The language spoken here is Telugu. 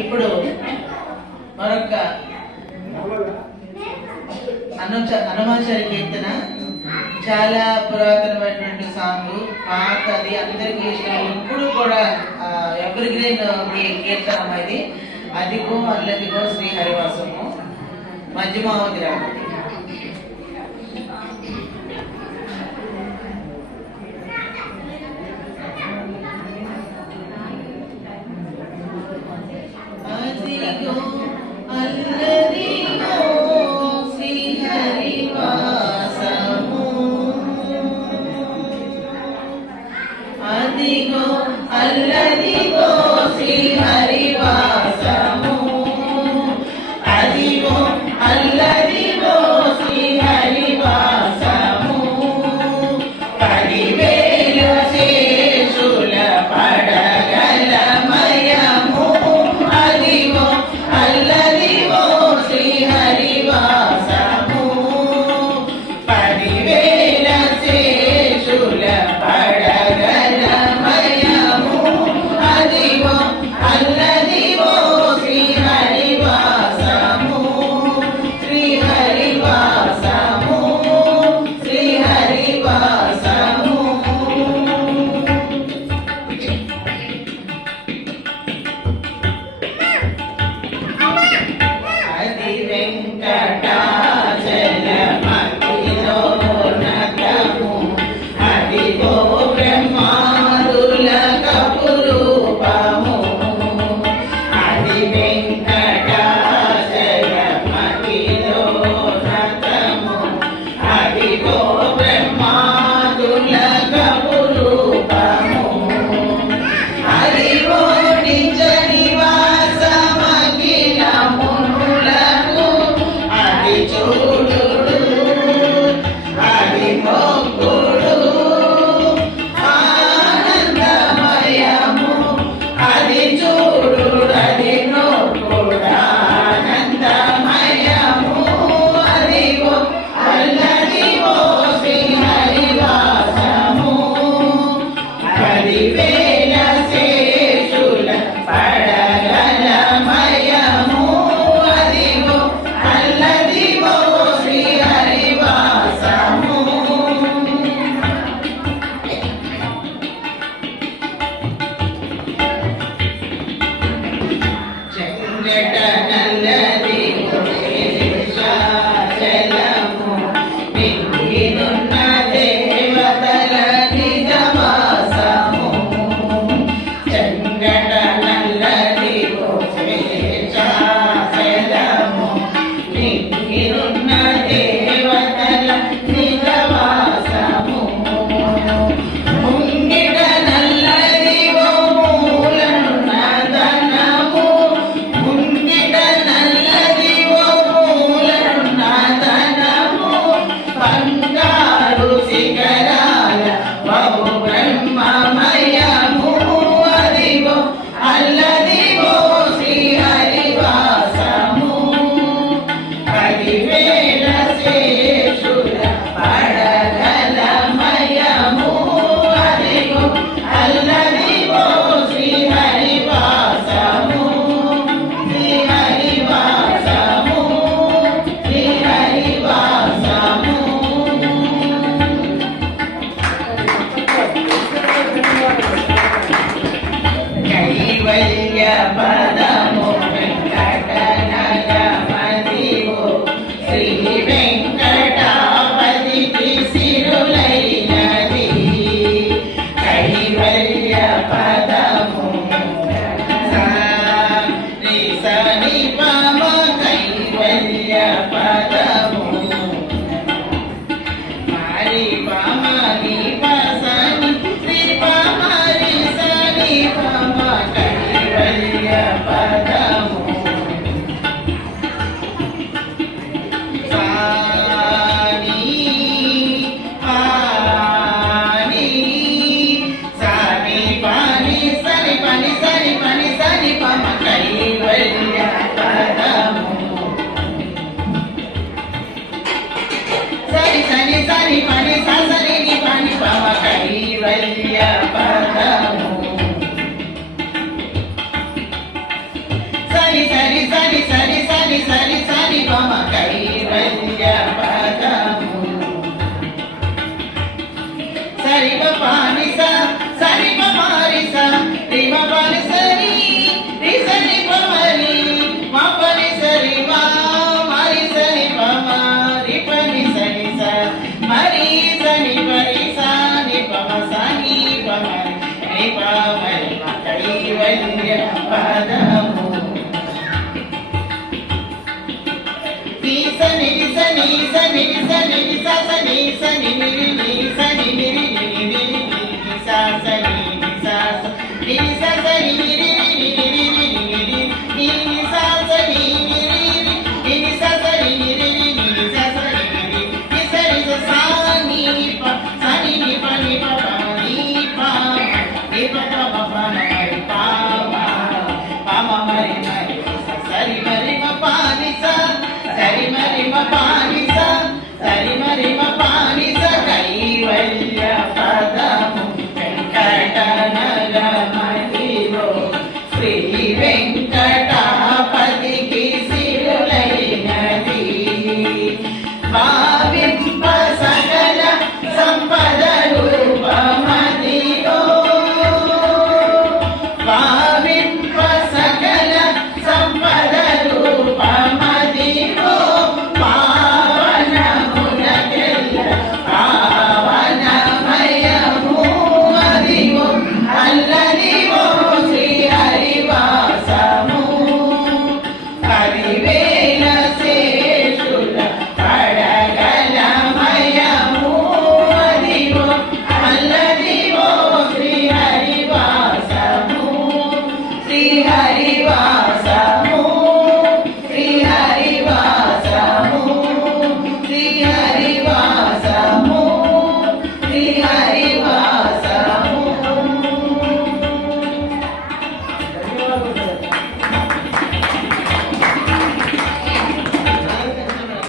ఇప్పుడు మరొక హనుమాచార్య కీర్తన చాలా పురాతనమైనటువంటి సాంగ్, పాతది, అందరికీ ఇష్టం, ఇప్పుడు కూడా ఎవరి గ్రీన్ కీర్తన ఇది. అదిగో అల్లదిగో శ్రీ హరివాసము మధ్యమావతి రాగం. అదిగో అల్లదిగో శ్రీ హరివాసము, అదిగో అల్లదిగో శ్రీ హరివాసము, అదిగో అల్లదిగో శ్రీ హరివాసము, పదివేల శేషుల పడగలమయము, అదిగో అల్లదిగో శ్రీ హరివాసము, పదివేల శేషుల పడగలమయము, అదిగో అల్లదిగో శ్రీ హరివాసము, శ్రీ హరివాసము, శ్రీ హరివాసము. అది వెంకటాచలమతిలో నతము, అదిగో బ్రహ్మాదుల కపురూపము, అది వెంకటాచలమతిలో నతము, అదిగో బ్రహ్మాదుల కపురూపము, అదిగో నిజ నివాసమఖిల మునులకు, అది చూడు అది మొక్కుడు ఆనందమయము, అది చూడు అది నొక్కుడు ఆనందమయము, అదిగో అల్లదిగో శ్రీ హరివాసము, పదివేల శేషుల పడగలమయము, అదిగో అల్లదిగో శ్రీ హరివాసము. చెంగట నల్లదిగో శేషాచలము, నింగినున్న దేవతల నిజవాసము, చెంగట నల్లదిగో శేషాచలము, నింగినున్న దేవతల నిజవాసము, ముంగిట నల్లదిగో మూలనున్న ధనము, ముంగిట నల్లదిగో మూలనున్న ధనము, బంగారు శిఖరాల బహు బ్రహ్మమయము, అదిగో అల్లదిగో శ్రీ హరివాసము, పదివేల శేషుల పడగలమయము, అదిగో అల్లదిగో శ్రీ హరివాసము, శ్రీ హరివాసము, శ్రీ హరివాసము. కైవల్య పదము వెంకటనగమదిగో శ్రీ వెంకటాపతికి సిరులైనది, కైవల్య పదము సని సని పమ, కైవల్య పదము మరి పమ ని పసని శ్రీ పమ రి సని పమ, కైవల్య పదము సాని పాని సాని పాని సని పని సని పని సని పమ, కైవల్య పదము సని సని సని పని సని ని పని పమ, కైవల్య పదము. సరి సరి సరి సరి సరి సరి పమ కైవల్య పదము సరి పాని స సరి పమారి స రి పాని సరి రి సరి పమరి మా పని సరి మా మరి సరి పమ రి పని సరి స మరి సని పరి సా ని పమ సని పమరి రి పమరి మా కైవల్య పదము ని సని సని సని సని స సని సని ని ని సని ని ని ని ని స సని ని స ని స సని ని ని ని ని ని ని స సని ని ని ని స సని ని ని ని స సని ని ని సని స సని ప సని ని ప ని ప ప ని ప ని ప ప ప ప ని ప ప మ మరి మరి సరి మరి మ ప ని స సరి మరి మ ప ని స సరి మరి మ ప ని స కైవల్య పదము వెంకటనగమహిలో శ్రీ వెంకటాపతికి సిరులైనది భావింప సకల సంపద రూపమదిలో భావింప సకల సంపద రూపమదిలో పావనమునకెల్ల పావనమయము అదివో అల్లదివో శ్రీ హరివాసము హరివేల శేషుల పడగలమయము అదివో అల్లదివో శ్రీ హరివాసము శ్రీ హరివాసము శ్రీ హరివాసము శ్రీ హరివాసము శ్రీ హరి